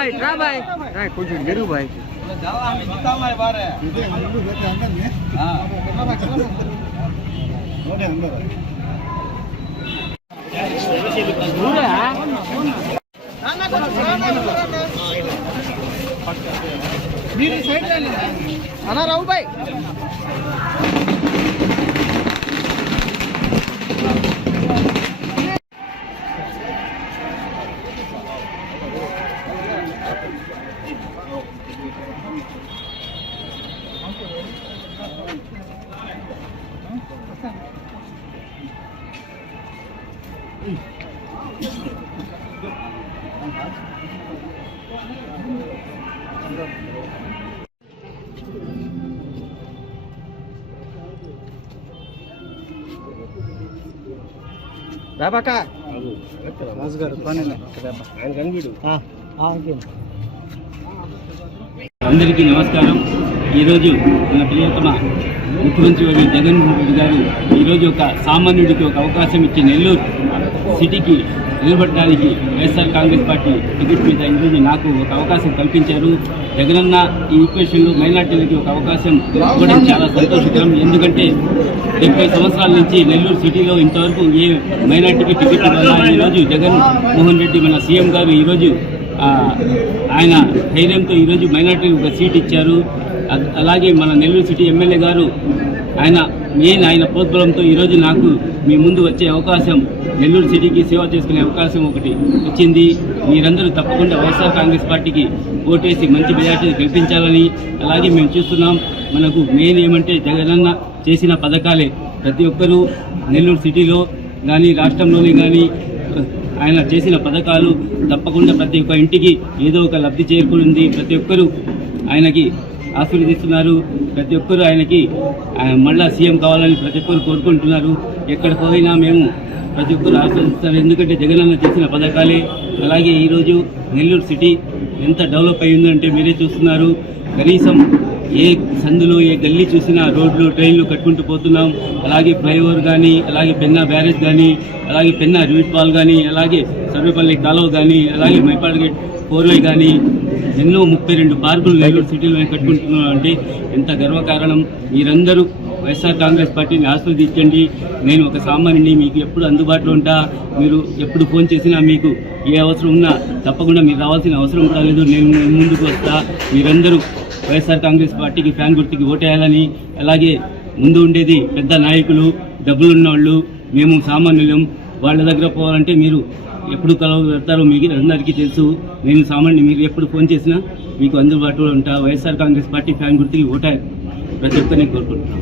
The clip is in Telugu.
भाई ट्रा भाई कुछ जरूर भाई अना राहुल भाई రాబాక రాజు గారు ఆయన కనిపిడు అందరికీ నమస్కారం. ఈరోజు మన ప్రియతమ ముఖ్యమంత్రి వర్యులు జగన్మోహన్ రెడ్డి గారు ఈరోజు ఒక సామాన్యుడికి ఒక అవకాశం ఇచ్చి నెల్లూరు సిటీకి నిలబడడానికి వైఎస్ఆర్ కాంగ్రెస్ పార్టీ టికెట్ మీద ఈరోజు నాకు ఒక అవకాశం కల్పించారు. జగనన్న ఈ ఈక్వేషన్లో మైనార్టీలకి ఒక అవకాశం ఇవ్వడం చాలా సంతోషకరం. ఎందుకంటే 70 సంవత్సరాల నుంచి నెల్లూరు సిటీలో ఇంతవరకు ఏ మైనార్టీకి టికెట్ ఇవ్వాలా. ఈరోజు జగన్మోహన్ రెడ్డి మన సీఎం గారు ఈరోజు ఆయన ధైర్యంతో ఈరోజు మైనార్టీకి ఒక సీట్ ఇచ్చారు. అలాగే మన నెల్లూరు సిటీ ఎమ్మెల్యే గారు ఆయన ప్రోద్బలంతో ఈరోజు నాకు మీ ముందు వచ్చే అవకాశం, నెల్లూరు సిటీకి సేవ చేసుకునే అవకాశం ఒకటి వచ్చింది. మీరందరూ తప్పకుండా వైఎస్ఆర్ కాంగ్రెస్ పార్టీకి ఓటేసి మంచి మెజార్టీ గెలిపించాలని. అలాగే మేము చూస్తున్నాం, మనకు మెయిన్ ఏమంటే జగనన్న చేసిన పథకాలే. ప్రతి ఒక్కరూ నెల్లూరు సిటీలో కానీ రాష్ట్రంలోనే కానీ ఆయన చేసిన పథకాలు తప్పకుండా ప్రతి ఒక్క ఇంటికి ఏదో ఒక లబ్ధి చేకూరింది. ప్రతి ఒక్కరూ ఆయనకి ఆశీర్వదిస్తున్నారు. ప్రతి ఒక్కరూ ఆయనకి మళ్ళా సీఎం కావాలని ప్రతి ఒక్కరు కోరుకుంటున్నారు. ఎక్కడ పోయినా మేము ప్రతి ఒక్కరు ఆశీర్వదిస్తారు. ఎందుకంటే జగనన్న చేసిన పథకాలే. అలాగే ఈరోజు నెల్లూరు సిటీ ఎంత డెవలప్ అయ్యిందంటే మీరే చూస్తున్నారు. కనీసం ఏ సందులో ఏ గల్లీ చూసినా రోడ్లు ట్రైన్లు కట్టుకుంటూ పోతున్నాం. అలాగే ఫ్లైఓవర్ కానీ, అలాగే పెన్నా బ్యారేజ్ కానీ, అలాగే పెన్నా రివిట్ వాల్ కానీ, అలాగే సర్వేపల్లి కాలువ కానీ, అలాగే మైపాడ్ గేట్ 4 కానీ ఎన్నో 32 పార్కులు నెల్లూరు సిటీలో కట్టుకుంటున్నాం అంటే ఎంత గర్వకారణం. మీరందరూ వైఎస్ఆర్ కాంగ్రెస్ పార్టీని ఆశీర్వదించండి. నేను ఒక సామాన్యుని, మీకు ఎప్పుడు అందుబాటులో ఉంటా. మీరు ఎప్పుడు ఫోన్ చేసినా మీకు ఏ అవసరం ఉన్నా తప్పకుండా మీరు రావాల్సిన అవసరం కూడా లేదు. నేను ముందుకు వస్తా. మీరందరూ వైఎస్ఆర్ కాంగ్రెస్ పార్టీకి ఫ్యాన్ గుర్తుకి ఓటేయాలని. అలాగే ముందు ఉండేది పెద్ద నాయకులు, డబ్బులున్న వాళ్ళు, మేము సామాన్యులం. వాళ్ళ దగ్గర పోవాలంటే మీరు ఎప్పుడు కలవడతారో మీకు అందరికీ తెలుసు. నేను సామాన్యుని, మీరు ఎప్పుడు ఫోన్ చేసినా మీకు అందుబాటులో ఉంటా. వైఎస్ఆర్ కాంగ్రెస్ పార్టీ ఫ్యాన్ గుర్తుకి ఓటేయాలి ప్రతి ఒక్కరిని కోరుకుంటున్నాను.